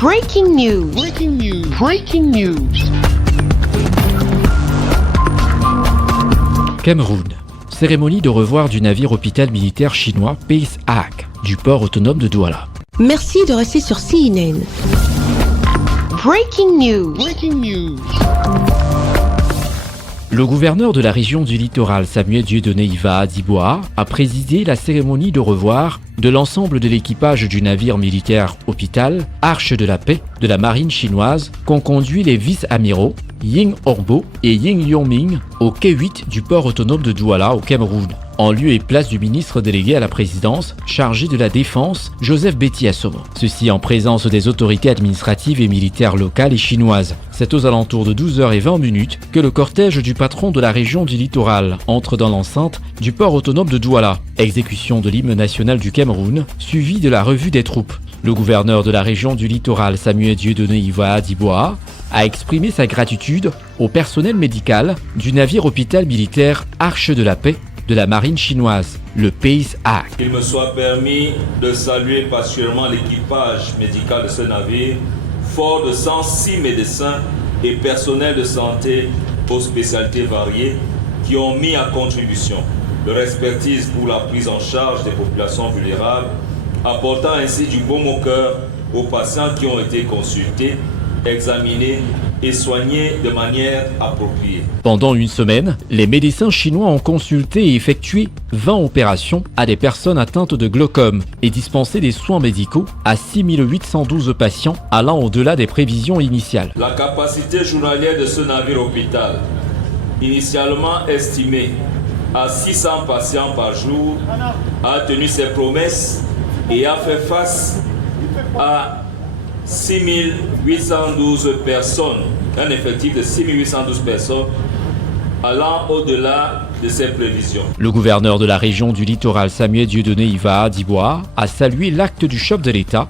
Breaking news. Breaking news. Breaking news. Cameroun. Cérémonie de revoir du navire hôpital militaire chinois Peace Ark du port autonome de Douala. Merci de rester sur CNN. Breaking news. Breaking news. Le gouverneur de la région du littoral, Samuel Dieudonné Iva Diboa, a présidé la cérémonie de revoir de l'ensemble de l'équipage du navire militaire hôpital Arche de la Paix de la marine chinoise qu'ont conduit les vice-amiraux Ying Orbo et Ying Yongming au quai 8 du port autonome de Douala au Cameroun, en lieu et place du ministre délégué à la présidence chargé de la défense, Joseph Betty Assomo. Ceci en présence des autorités administratives et militaires locales et chinoises. C'est aux alentours de 12h20 que le cortège du patron de la région du littoral entre dans l'enceinte du port autonome de Douala. Exécution de l'hymne national du Cameroun, suivi de la revue des troupes. Le gouverneur de la région du littoral, Samuel Dieudonné Iva Diboa, a exprimé sa gratitude au personnel médical du navire hôpital militaire Arche de la Paix de la marine chinoise, le Peace Ark. Il me soit permis de saluer particulièrement l'équipage médical de ce navire, fort de 106 médecins et personnels de santé aux spécialités variées qui ont mis à contribution leur expertise pour la prise en charge des populations vulnérables, apportant ainsi du baume au cœur aux patients qui ont été consultés, examinés et soignés de manière appropriée. Pendant une semaine, les médecins chinois ont consulté et effectué 20 opérations à des personnes atteintes de glaucome et dispensé des soins médicaux à 6812 patients allant au-delà des prévisions initiales. La capacité journalière de ce navire hôpital, initialement estimée à 600 patients par jour, a tenu ses promesses et a fait face à 6812 personnes, un effectif de 6812 personnes allant au-delà de ses prévisions. Le gouverneur de la région du littoral, Samuel Dieudonné Iva Diboa, a salué l'acte du chef de l'État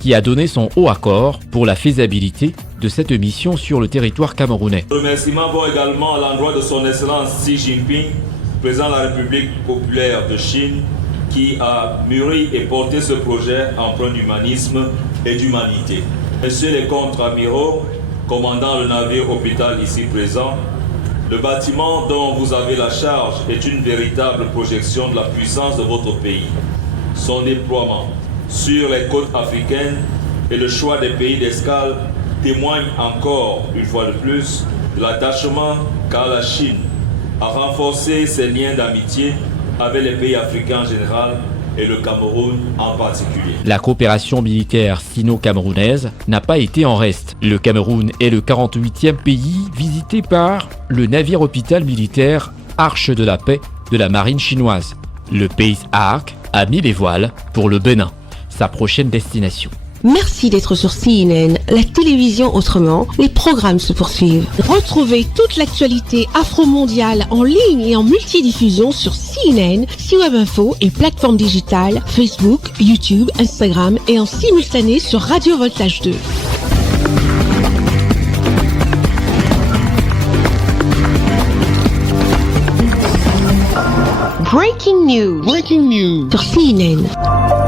qui a donné son haut accord pour la faisabilité de cette mission sur le territoire camerounais. Les remerciements vont également à l'endroit de son Excellence Xi Jinping, président de la République populaire de Chine, qui a mûri et porté ce projet empreint d'humanisme et d'humanité. Messieurs les contre-amiraux, commandant le navire hôpital ici présent, le bâtiment dont vous avez la charge est une véritable projection de la puissance de votre pays. Son déploiement sur les côtes africaines et le choix des pays d'escale témoignent encore, une fois de plus, de l'attachement qu'a la Chine à renforcer ses liens d'amitié avec les pays africains en général et le Cameroun en particulier. La coopération militaire sino-camerounaise n'a pas été en reste. Le Cameroun est le 48e pays visité par le navire hôpital militaire Arche de la Paix de la marine chinoise. Le Peace Ark a mis les voiles pour le Bénin, sa prochaine destination. Merci d'être sur CNN, la télévision autrement. Les programmes se poursuivent. Retrouvez toute l'actualité afro-mondiale en ligne et en multidiffusion sur CNN, C-Web Info et plateformes digitales, Facebook, YouTube, Instagram et en simultané sur Radio Voltage 2. Breaking news. Breaking news. Sur CNN.